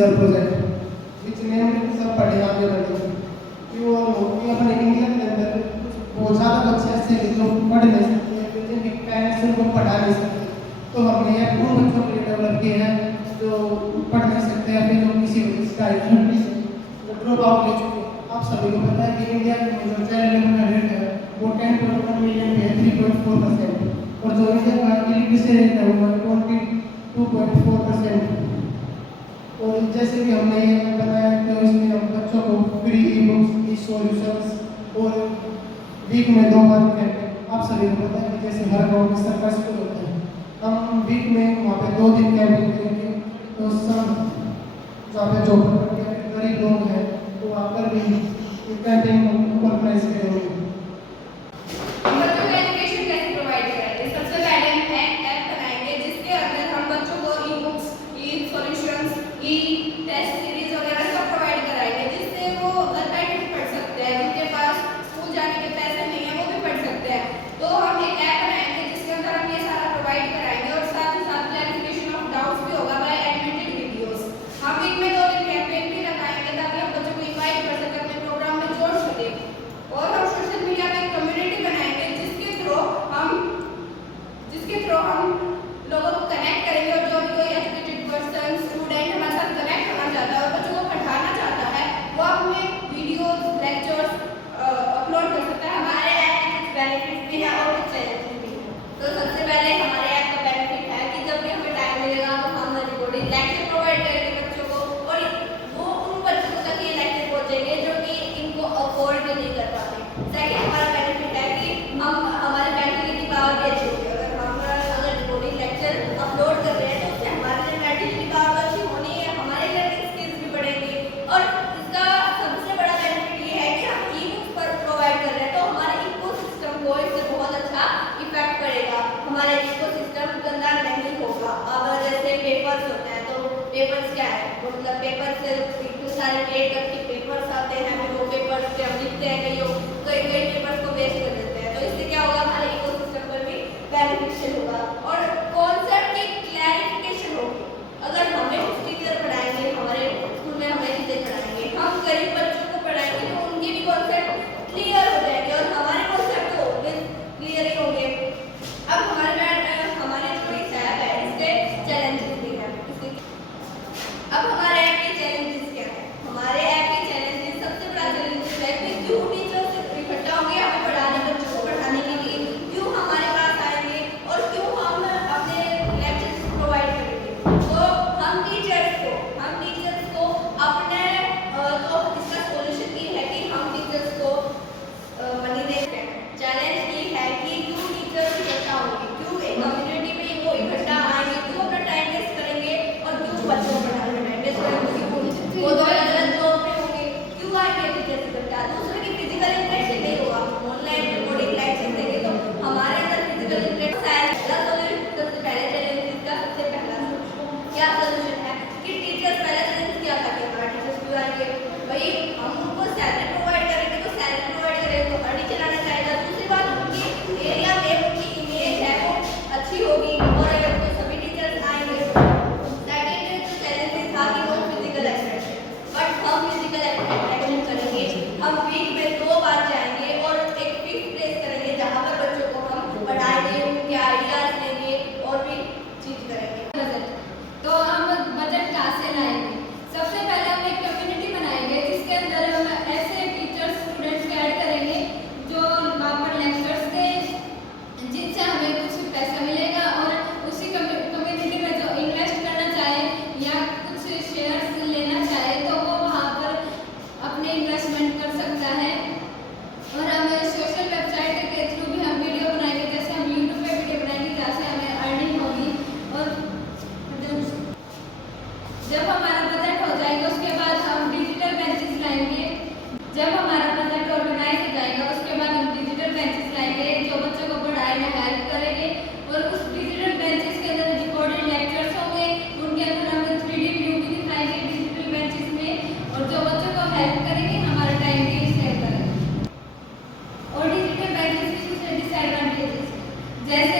our project, which named Sir Padhya Learning. कि वो अपने इंडिया के अंदर बहुत ज़्यादा बच्चे ऐसे हैं जो पढ़ नहीं सकते हैं, जिनके पेरेंट्स उनको पढ़ा नहीं सकते, तो हमने उन बच्चों के लिए डेवलप किया है जो पढ़ नहीं सकते या फिर जो किसी वजह से ड्रॉप आउट ले चुके हैं। आप सभी को पता है कि इंडिया में जो चाइल्ड लेबर रेट है वो 10.1 मिलियन पे 3.4%, और जो इंडिया का इलिटरेसी रेट है वो 22.4%। और जैसे कि हमने बताया कि इसमें हम बच्चों को फ्री ई बुक्स, ई सॉल्यूशंस और वीक में 2 बार कहते हैं। आप सभी को पता है कि जैसे हर गाँव में सरकारी स्कूल होता है, हम वीक में वहाँ पे 2 दिन कैंपिंग करेंगे, तो सब जहाँ पे जो गरीब लोग हैं वो आकर भी कैंपिंग ऑर्गेनाइज करेंगे। बच्चों को एजुकेशन कैसे प्रोवाइड करेंगे? सबसे पहले हम एक ऐप बनाएंगे जिसके अंदर हम बच्चों को ई बुक्स, ई सॉल्यूशंस, ई टेस्ट सीरीज वगैरह सब प्रोवाइड कराएंगे, जिससे वो घर बैठे भी पढ़ सकते हैं, जिनके पास स्कूल जाने के पैसे नहीं है वो भी पढ़ सकते हैं। तो हम एक ऐप बनाएंगे जिसके अंदर हम ये सारा प्रोवाइड कराएंगे, और साथ ही साथ क्लैरिफिकेशन ऑफ डाउट्स भी होगा बाय एनिमेटेड वीडियोस। हम वीक में 2 दिन कैंपेन भी लगाएंगे ताकि हम बच्चों को इनवाइट कर सकें, अपने प्रोग्राम में जोड़ सकें। और हम सोशल मीडिया में एक कम्युनिटी बनाएंगे जिसके थ्रू हम लोगों को कनेक्ट करेंगे, और जो भी कोई एजुकेटेड पर्सन, स्टूडेंट हमारे साथ कनेक्ट होना चाहता है और बच्चों को पढ़ाना चाहता है, वो अपने वीडियोस, लेक्चर्स अपलोड कर सकता है। हमारे ऐप के कुछ बेनिफिट्स भी हैं और कुछ चैलेंजेस भी हैं। तो सबसे पहले हमारे ऐप का बेनिफिट है कि जब भी हमें टाइम मिलेगा तो हम रिकॉर्डिंग लेक्चर प्रोवाइड करेंगे बच्चों को, और वो उन बच्चों तक ये लेक्चर पहुंचेंगे जो कि इनको अफोर्ड नहीं कर पाते। सेकंड हमारा बेनिफिट है कि हम हमारे मेंटलिटी पावर भी अच्छी होगी। अगर रिकॉर्डिंग लेक्चर अपलोड कर रहे हैं तो उससे हमारी मेंटलिटी पावर अच्छी होनी है, हमारे लर्निंग स्किल्स भी बढ़ेंगी। और इसका सबसे बड़ा बेनिफिट ये है कि हम ई बुक्स पर प्रोवाइड कर रहे हैं, तो हमारे इकोसिस्टम को इससे बहुत अच्छा इफेक्ट पड़ेगा, हमारा इकोसिस्टम गंदा नहीं होगा। अब जैसे पेपर्स होते हैं, तो पेपर्स क्या है, मतलब पेपर से इतने सारे पेड करके पेपर्स आते हैं, फिर वो पेपर्स से हम लिखते हैं, कई पेपर्स को वेस्ट कर देते हैं। तो इससे क्या होगा, हमारे इकोसिस्टम पर भी बेनिफिशियल होगा। और कॉन्सेप्ट की क्लैरिफिकेशन होगी। अगर हमें कुछ टीचर पढ़ाएंगे, हमारे स्कूल में हमें टीचर पढ़ाएंगे, हम गरीब बच्चों को पढ़ाएंगे, तो उनकी भी कॉन्सेप्ट क्लियर हो जाएंगे और हमारे कॉन्सेप्ट तो क्लियर ही होंगे। अब हमारे जो इस ऐप है इसके चैलेंजेस भी हैं। अब हमारे ऐप के चैलेंजेस क्या है? हमारे ऐप के चैलेंजेस, सबसे बड़ा चैलेंज है कि क्यों टीचर्स इकट्ठा होंगे हमें पढ़ाने, बच्चों को पढ़ाने के लिए, क्यों हमारे पास आएंगे और क्यों हम अपने लेक्चर्स प्रोवाइड करेंगे। तो हम टीचर्स को अपने तो इसका सॉल्यूशन ये है कि हम टीचर्स को मनी देते हैं। चैलेंज ये है कि क्यों टीचर्स इकट्ठा होंगे, क्यों एक कम्युनिटी में वो इकट्ठा आएंगे, क्यों अपना टाइम वेस्ट करेंगे और क्यों बच्चों को पढ़ाने में टाइम वेस्ट करेंगे, वो 2 अलग-अलग जॉब पे होंगे, क्यों आएंगे टीचर्स इकट्ठा। दूसरे की फिजिकल इंटरेक्शन नहीं होगा, ऑनलाइन रिकॉर्डिंग लेक्चर देंगे तो हमारे अंदर फिजिकल इंटरेक्शन आएगा। सबसे पहले चैलेंज का सबसे पहला क्या सॉल्यूशन है कि टीचर्स, पहला चैलेंज क्या था कि हमारे टीचर्स क्यों आएंगे, भाई हम उनको सैलरी प्रोवाइड करेंगे, तो सैलरी प्रोवाइड करेंगे तो हर टीचर आना चाहेगा। दूसरी बात, उनकी एरिया में उनकी इमेज है वो अच्छी होगी, और अगर तो सभी टीचर्स आएंगे। सेकंड जो चैलेंज था कि वो फिजिकल एक्सप्रेशन, बट हम फिजिकल एक्सप्रेशन करेंगे, हम वीक में 2 बार जाएंगे और एक फिक्स प्लेस करेंगे जहाँ पर बच्चों को हम पढ़ाएंगे, उनके आइडियाज लेंगे और भी चीज करेंगे। तो हम बजट कहाँ से लाएंगे? सबसे पहले हम एक कम्युनिटी बनाएंगे जिसके अंदर हम ऐसे टीचर्स, स्टूडेंट्स को ऐड करेंगे जो वहाँ पर लेक्चर्स दें, जिनसे हमें कुछ पैसा मिलेगा, और उसी कम्युनिटी में जो इन्वेस्ट करना चाहे या कुछ शेयर्स लेना चाहे तो वो वहाँ पर अपने इन्वेस्टमेंट कर सकता है। और हम सोशल वेबसाइट के थ्रू भी हम वीडियो बनाएंगे, जैसे हम यूट्यूब पे वीडियो बनाएंगे जहाँ से हमें अर्निंग होगी। और जब हमारा बजट हो जाएगा उसके बाद हम डिजिटल बेंचेस लाएंगे। जब हमारा बजट ऑर्गेनाइज हो जाएगा उसके बाद हम डिजिटल बेंचेस लाएंगे जो बच्चों को पढ़ाई में हेल्प करेंगे, और उस डिजिटल बेंचेस के अंदर रिकॉर्डेड लेक्चर्स होंगे, उनके अंदर हम 3D व्यू भी दिखाएंगे डिजिटल बेंचेस में, और जो बच्चों को हेल्प करेंगे, हमारा टाइम भी सेव करेंगे। और डिजिटल बेंचेस के कुछ डिसएडवांटेजेस, जैसे